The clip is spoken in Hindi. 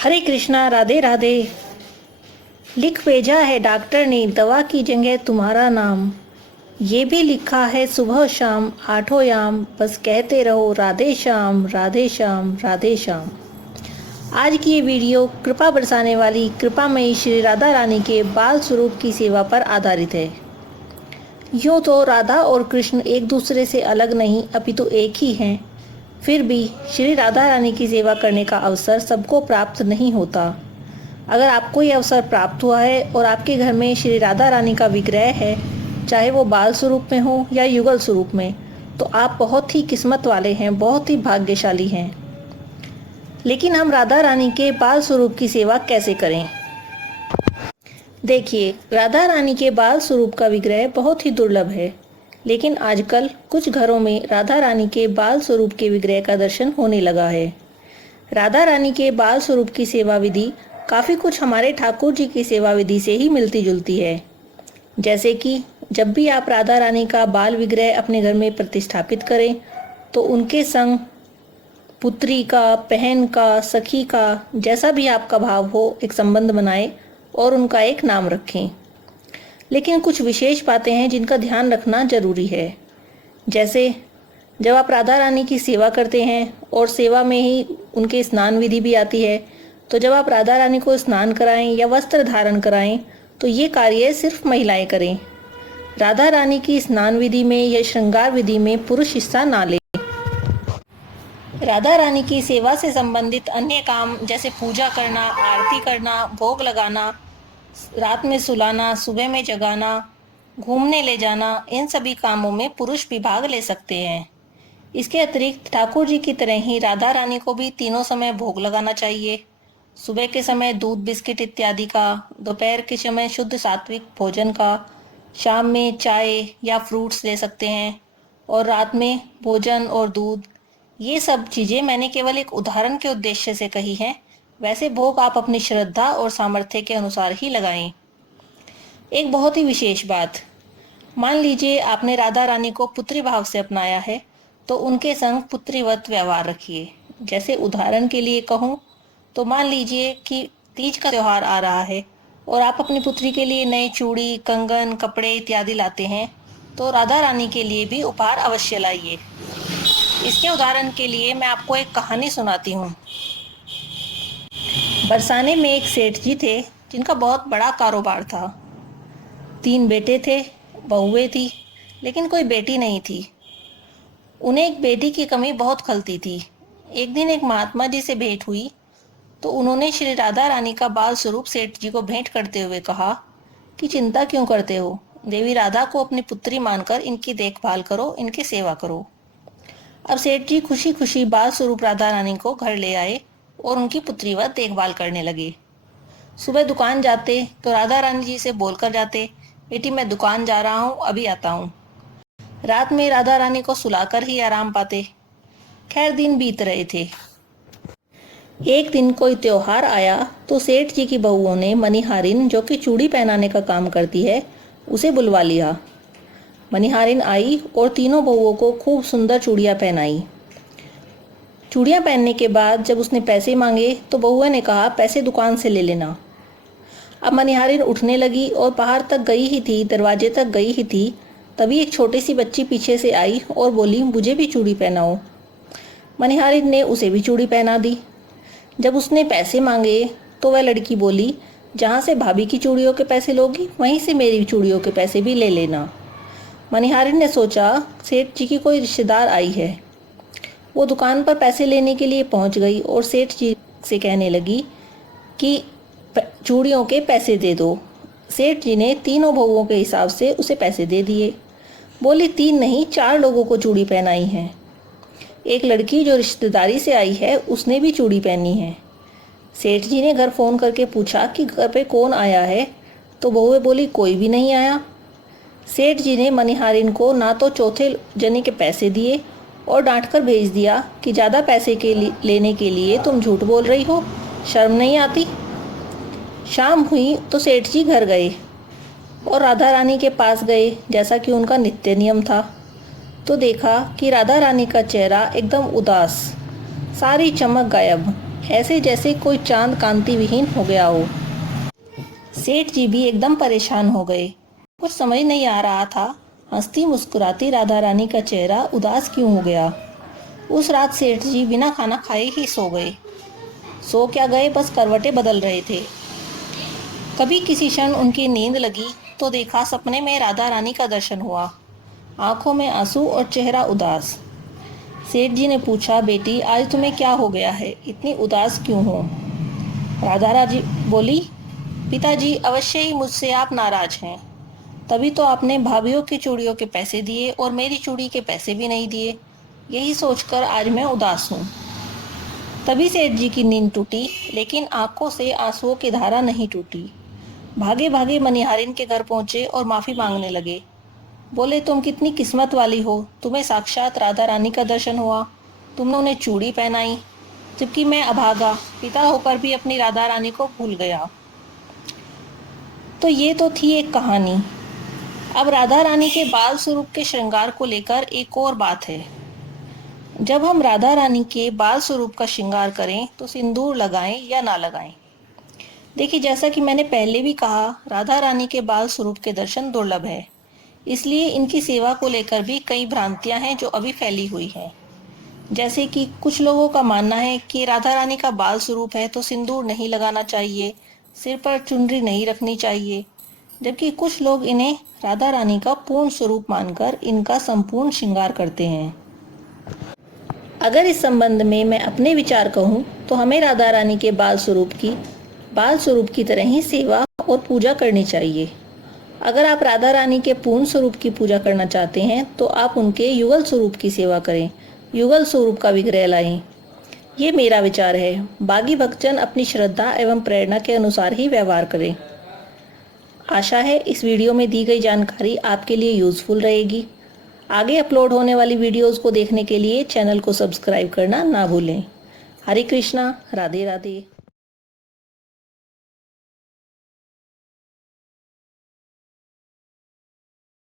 हरे कृष्णा, राधे राधे। लिख भेजा है डॉक्टर ने दवा की जगह तुम्हारा नाम। ये भी लिखा है सुबह शाम आठों याम, बस कहते रहो राधे श्याम राधे श्याम राधे श्याम। आज की ये वीडियो कृपा बरसाने वाली कृपामयी श्री राधा रानी के बाल स्वरूप की सेवा पर आधारित है। यूँ तो राधा और कृष्ण एक दूसरे से अलग नहीं अपितु एक ही हैं। फिर भी श्री राधा रानी की सेवा करने का अवसर सबको प्राप्त नहीं होता। अगर आपको ये अवसर प्राप्त हुआ है और आपके घर में श्री राधा रानी का विग्रह है, चाहे वो बाल स्वरूप में हो या युगल स्वरूप में, तो आप बहुत ही किस्मत वाले हैं, बहुत ही भाग्यशाली हैं। लेकिन हम राधा रानी के बाल स्वरूप की सेवा कैसे करें? देखिए, राधा रानी के बाल स्वरूप का विग्रह बहुत ही दुर्लभ है, लेकिन आजकल कुछ घरों में राधा रानी के बाल स्वरूप के विग्रह का दर्शन होने लगा है। राधा रानी के बाल स्वरूप की सेवा विधि काफ़ी कुछ हमारे ठाकुर जी की सेवा विधि से ही मिलती जुलती है। जैसे कि जब भी आप राधा रानी का बाल विग्रह अपने घर में प्रतिष्ठापित करें, तो उनके संग पुत्री का, बहन का, सखी का, जैसा भी आपका भाव हो, एक संबंध बनाएं और उनका एक नाम रखें। लेकिन कुछ विशेष बातें हैं जिनका ध्यान रखना जरूरी है। जैसे जब आप राधा रानी की सेवा करते हैं और सेवा में ही उनके स्नान विधि भी आती है, तो जब आप राधा रानी को स्नान कराएं या वस्त्र धारण कराएं, तो ये कार्य सिर्फ महिलाएं करें। राधा रानी की स्नान विधि में या श्रृंगार विधि में पुरुष हिस्सा ना लें। राधा रानी की सेवा से संबंधित अन्य काम जैसे पूजा करना, आरती करना, भोग लगाना, रात में सुलाना, सुबह में जगाना, घूमने ले जाना, इन सभी कामों में पुरुष भी भाग ले सकते हैं। इसके अतिरिक्त ठाकुर जी की तरह ही राधा रानी को भी तीनों समय भोग लगाना चाहिए। सुबह के समय दूध, बिस्किट इत्यादि का, दोपहर के समय शुद्ध सात्विक भोजन का, शाम में चाय या फ्रूट्स ले सकते हैं, और रात में भोजन और दूध। ये सब चीज़ें मैंने केवल एक उदाहरण के उद्देश्य से कही हैं। वैसे भोग आप अपनी श्रद्धा और सामर्थ्य के अनुसार ही लगाएं। एक बहुत ही विशेष बात, मान लीजिए आपने राधा रानी को पुत्री भाव से अपनाया है, तो उनके संग पुत्रीवत व्यवहार रखिए। जैसे उदाहरण के लिए कहूँ तो मान लीजिए कि तीज का त्यौहार आ रहा है और आप अपनी पुत्री के लिए नए चूड़ी, कंगन, कपड़े इत्यादि लाते हैं, तो राधा रानी के लिए भी उपहार अवश्य लाइए। इसके उदाहरण के लिए मैं आपको एक कहानी सुनाती हूँ। बरसाने में एक सेठ जी थे जिनका बहुत बड़ा कारोबार था। 3 बेटे थे, बहुएं थी, लेकिन कोई बेटी नहीं थी। उन्हें एक बेटी की कमी बहुत खलती थी। एक दिन एक महात्मा जी से भेंट हुई, तो उन्होंने श्री राधा रानी का बाल स्वरूप सेठ जी को भेंट करते हुए कहा कि चिंता क्यों करते हो, देवी राधा को अपनी पुत्री मानकर इनकी देखभाल करो, इनकी सेवा करो। अब सेठ जी खुशी खुशी बाल स्वरूप राधा रानी को घर ले आए और उनकी पुत्रीवत देखभाल करने लगे। सुबह दुकान जाते तो राधा रानी जी से बोलकर जाते, बेटी मैं दुकान जा रहा हूँ, अभी आता हूँ। रात में राधा रानी को सुलाकर ही आराम पाते। खैर, दिन बीत रहे थे। एक दिन कोई त्योहार आया तो सेठ जी की बहुओं ने मनिहारिन, जो कि चूड़ी पहनाने का काम करती है, उसे बुलवा लिया। मनिहारिन आई और तीनों बहुओं को खूब सुंदर चूड़ियाँ पहनाई। चूड़ियाँ पहनने के बाद जब उसने पैसे मांगे तो बहुआ ने कहा, पैसे दुकान से ले लेना। अब मनिहारिन उठने लगी और बाहर तक गई ही थी, दरवाजे तक गई ही थी, तभी एक छोटी सी बच्ची पीछे से आई और बोली, मुझे भी चूड़ी पहनाओ। मनिहारिन ने उसे भी चूड़ी पहना दी। जब उसने पैसे मांगे तो वह लड़की बोली, जहाँ से भाभी की चूड़ियों के पैसे लोगी, वहीं से मेरी चूड़ियों के पैसे भी ले लेना। मनिहारिन ने सोचा, सेठ जी की कोई रिश्तेदार आई है। वो दुकान पर पैसे लेने के लिए पहुंच गई और सेठ जी से कहने लगी कि चूड़ियों के पैसे दे दो। सेठ जी ने तीनों बहुओं के हिसाब से उसे पैसे दे दिए। बोली, 3 नहीं 4 लोगों को चूड़ी पहनाई है। एक लड़की जो रिश्तेदारी से आई है, उसने भी चूड़ी पहनी है। सेठ जी ने घर फ़ोन करके पूछा कि घर पे कौन आया है, तो बहुएं बोली, कोई भी नहीं आया। सेठ जी ने मनिहारिन को ना तो चौथे जने के पैसे दिए और डांटकर भेज दिया कि ज़्यादा पैसे लेने के लिए तुम झूठ बोल रही हो, शर्म नहीं आती। शाम हुई तो सेठ जी घर गए और राधा रानी के पास गए, जैसा कि उनका नित्य नियम था। तो देखा कि राधा रानी का चेहरा एकदम उदास, सारी चमक गायब। ऐसे जैसे कोई चांद कांति विहीन हो गया हो। सेठ जी भी एकदम परेशान हो गए। कुछ समझ नहीं आ रहा था, हंसती मुस्कुराती राधा रानी का चेहरा उदास क्यों हो गया। उस रात सेठ जी बिना खाना खाए ही सो गए। सो क्या गए, बस करवटें बदल रहे थे। कभी किसी क्षण उनकी नींद लगी तो देखा सपने में राधा रानी का दर्शन हुआ, आंखों में आंसू और चेहरा उदास। सेठ जी ने पूछा, बेटी आज तुम्हें क्या हो गया है, इतनी उदास क्यों हो। राधा रानी बोली, पिताजी अवश्य ही मुझसे आप नाराज हैं। तभी तो आपने भाभीयों की चूड़ियों के पैसे दिए और मेरी चूड़ी के पैसे भी नहीं दिए। यही सोचकर आज मैं उदास हूँ। तभी सेठ जी की नींद टूटी, लेकिन आंखों से आंसुओं की धारा नहीं टूटी। भागे भागे मनिहारिन के घर पहुंचे और माफी मांगने लगे। बोले, तुम कितनी किस्मत वाली हो, तुम्हें साक्षात राधा रानी का दर्शन हुआ, तुमने उन्हें चूड़ी पहनाई, जबकि मैं अभागा पिता होकर भी अपनी राधा रानी को भूल गया। तो ये तो थी एक कहानी। अब राधा रानी के बाल स्वरूप के श्रृंगार को लेकर एक और बात है। जब हम राधा रानी के बाल स्वरूप का श्रृंगार करें तो सिंदूर लगाएं या ना लगाएं। देखिए, जैसा कि मैंने पहले भी कहा, राधा रानी के बाल स्वरूप के दर्शन दुर्लभ है, इसलिए इनकी सेवा को लेकर भी कई भ्रांतियां हैं जो अभी फैली हुई हैं। जैसे कि कुछ लोगों का मानना है कि राधा रानी का बाल स्वरूप है तो सिंदूर नहीं लगाना चाहिए, सिर पर चुनरी नहीं रखनी चाहिए, जबकि कुछ लोग इन्हें राधा रानी का पूर्ण स्वरूप मानकर इनका संपूर्ण श्रृंगार करते हैं। अगर इस संबंध में मैं अपने विचार कहूँ तो हमें राधा रानी के बाल स्वरूप की तरह ही सेवा और पूजा करनी चाहिए। अगर आप राधा रानी के पूर्ण स्वरूप की पूजा करना चाहते हैं तो आप उनके युगल स्वरूप की सेवा करें, युगल स्वरूप का विग्रह लाएं। ये मेरा विचार है। बाकी भक्तजन अपनी श्रद्धा एवं प्रेरणा के अनुसार ही व्यवहार करें। आशा है इस वीडियो में दी गई जानकारी आपके लिए यूजफुल रहेगी। आगे अपलोड होने वाली वीडियोस को देखने के लिए चैनल को सब्सक्राइब करना ना भूलें। हरे कृष्णा, राधे राधे।